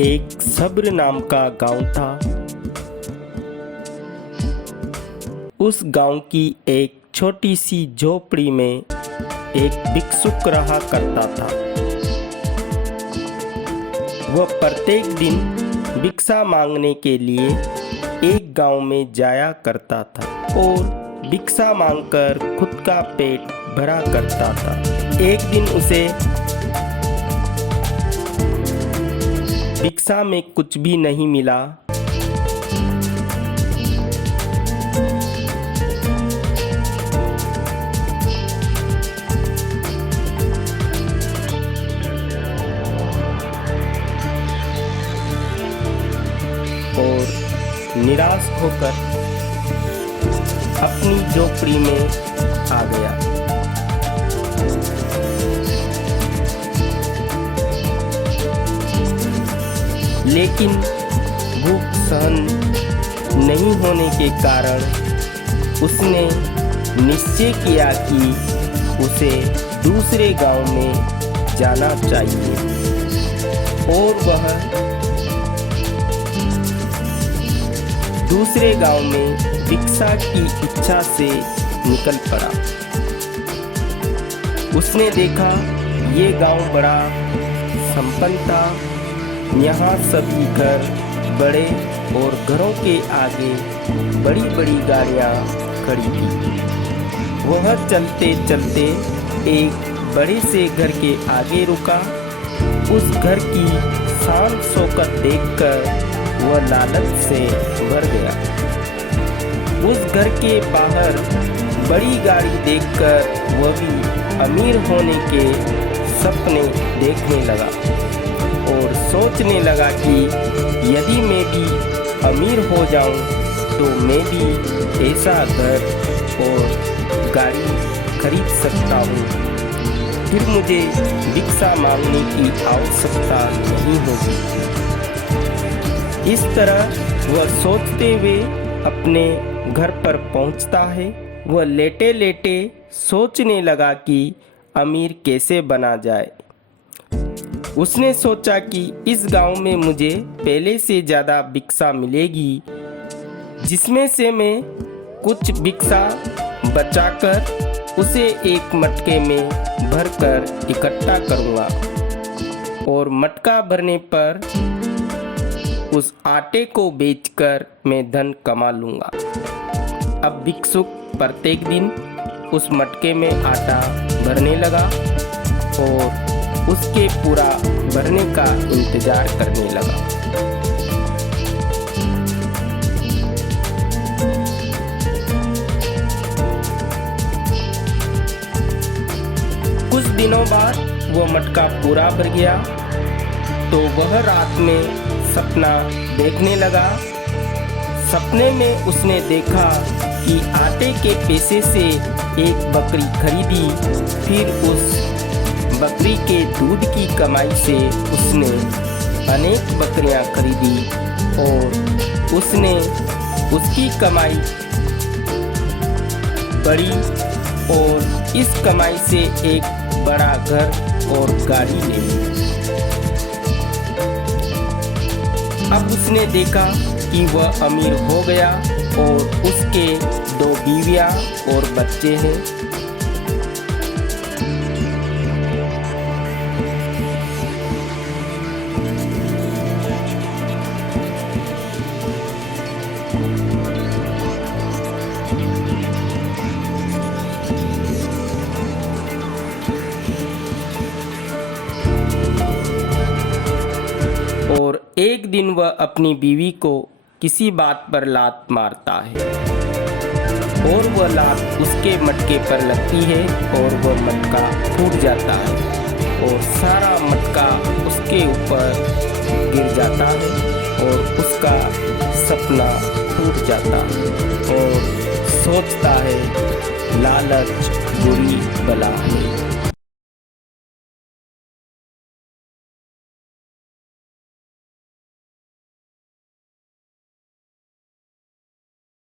एक सब्र नाम का गांव था। उस गांव की एक छोटी सी झोपड़ी में एक भिक्षुक रहा करता था। वह प्रत्येक दिन भिक्षा मांगने के लिए एक गांव में जाया करता था और भिक्षा मांगकर खुद का पेट भरा करता था। एक दिन उसे भिक्षा में कुछ भी नहीं मिला। और निराश होकर अपनी झोपड़ी में आ गया। लेकिन भूख सहन नहीं होने के कारण उसने निश्चय किया कि उसे दूसरे गांव में जाना चाहिए और वह दूसरे गांव में भिक्षा की इच्छा से निकल पड़ा। उसने देखा ये गांव बड़ा संपन्न था। यहाँ सभी घर बड़े और घरों के आगे बड़ी बड़ी गाड़ियाँ खड़ी थी। वह चलते चलते एक बड़े से घर के आगे रुका। उस घर की शान शौकत देखकर वह लालच से भर गया। उस घर के बाहर बड़ी गाड़ी देखकर वह भी अमीर होने के सपने देखने लगा और सोचने लगा कि यदि मैं भी अमीर हो जाऊं तो मैं भी ऐसा घर और गाड़ी खरीद सकता हूं। फिर मुझे भिक्षा मांगने की आवश्यकता नहीं होगी। इस तरह वह सोचते हुए अपने घर पर पहुंचता है। वह लेटे लेटे सोचने लगा कि अमीर कैसे बना जाए। उसने सोचा कि इस गांव में मुझे पहले से ज़्यादा भिक्षा मिलेगी, जिसमें से मैं कुछ भिक्षा बचाकर उसे एक मटके में भरकर इकट्ठा करूंगा और मटका भरने पर उस आटे को बेचकर मैं धन कमा लूँगा। अब भिक्षुक प्रत्येक दिन उस मटके में आटा भरने लगा और उसके पूरा भरने का इंतजार करने लगा। कुछ दिनों बाद वह मटका पूरा भर गया तो वह रात में सपना देखने लगा। सपने में उसने देखा कि आटे के पैसे से एक बकरी खरीदी। फिर उस बकरी के दूध की कमाई से उसने अनेक बकरियां खरीदी और उसने उसकी कमाई बढ़ी और इस कमाई से एक बड़ा घर और गाड़ी ले ली। अब उसने देखा कि वह अमीर हो गया और उसके 2 बीवियां और बच्चे हैं। और एक दिन वह अपनी बीवी को किसी बात पर लात मारता है और वह लात उसके मटके पर लगती है और वह मटका फूट जाता है और सारा मटका उसके ऊपर गिर जाता है और उसका सपना टूट जाता है और सोचता है लालच बुरी बला है।